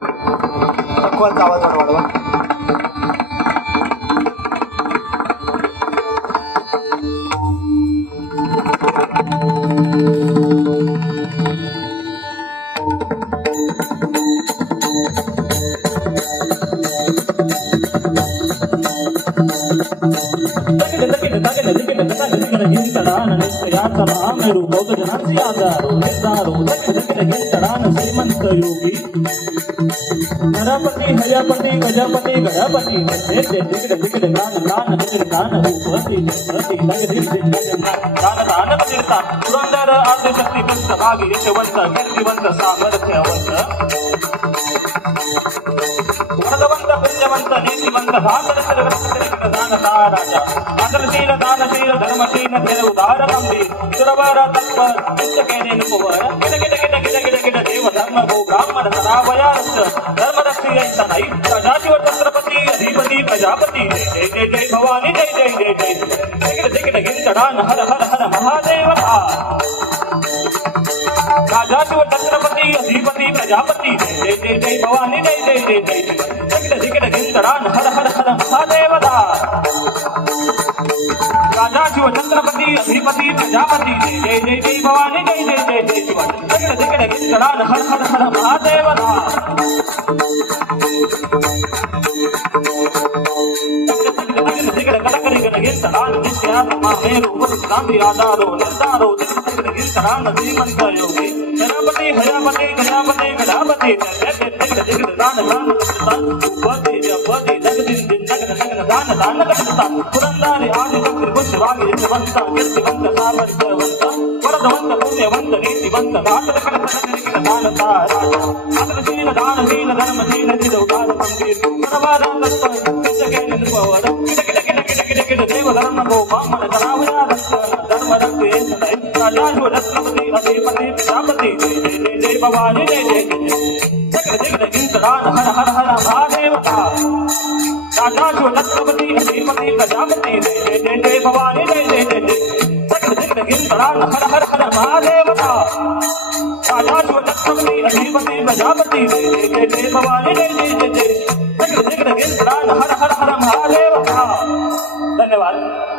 तक्वाचा आवाज वाढवा. मेरू बौद्ध जनांची आजारो निर्धारो श्रीमंत योगी गणपती हरियापती गजापती गजापती गान रूपती दान पुरंदर आदिशक्ती पंत भागी यशवंत कीर्तिवंत सामर्थ्यवंत वरदवंत पुण्यवंत नीतिवंत दानता राजा आदरशील दानशील धर्मशील धीर उदार गंभीर सुरवर तत्पर नित्य केले नुपवर गिड देव धर्म गो ब्राह्मण सदावयारस्त धर्म रक्षियंत नाही प्रजाशिव छत्रपती अधिपती प्रजापती जय जय जय भवानी जय जय जय जय गिड गिंतडान हर हर हर महादेव राजाशिव छत्रपती अधिपती प्रजापती जय जय जय भवानी जय जय जय जय गिड गिंतडान हर हर हर महादेव राजा शिव छत्रपती अधिपती प्रजापती जय जय जय भवानी जय जय जय जय शिव गिंतडान हर हर हर महादेव श्रीमंत योगी गणपति हरियापति गजापति गणापति पुरंदारी आदिशक्ति पुष्पवागी यशवंत कीर्तिवंत सामर्थ्यवंत वरदवंत पुण्यवंत नीतिवंत दानता राजा आदरशील दानशील धर्मशील धीर उदार गंभीर सुरवर तत्पर नित्य केले नुपवर गिड देव धर्म गो ब्राह्मण सदावयारस्त धर्म रक्षियंत नाही राजाशिव छत्रपती अधिपती प्रजापती जय जय जय जय भवानी जय जय जय गिंतडान हर हर हर महादेव राजाशिव छत्रपती अधिपती प्रजापती जय जय जय जय भवानी जय जय जय जय गिंतडान हर हर हर महादेव राजाशिव छत्रपती अधिपती प्रजापती जय जय जय जय भवानी जय जय जय जय गिंतडान हर हर हर महादेव. धन्यवाद.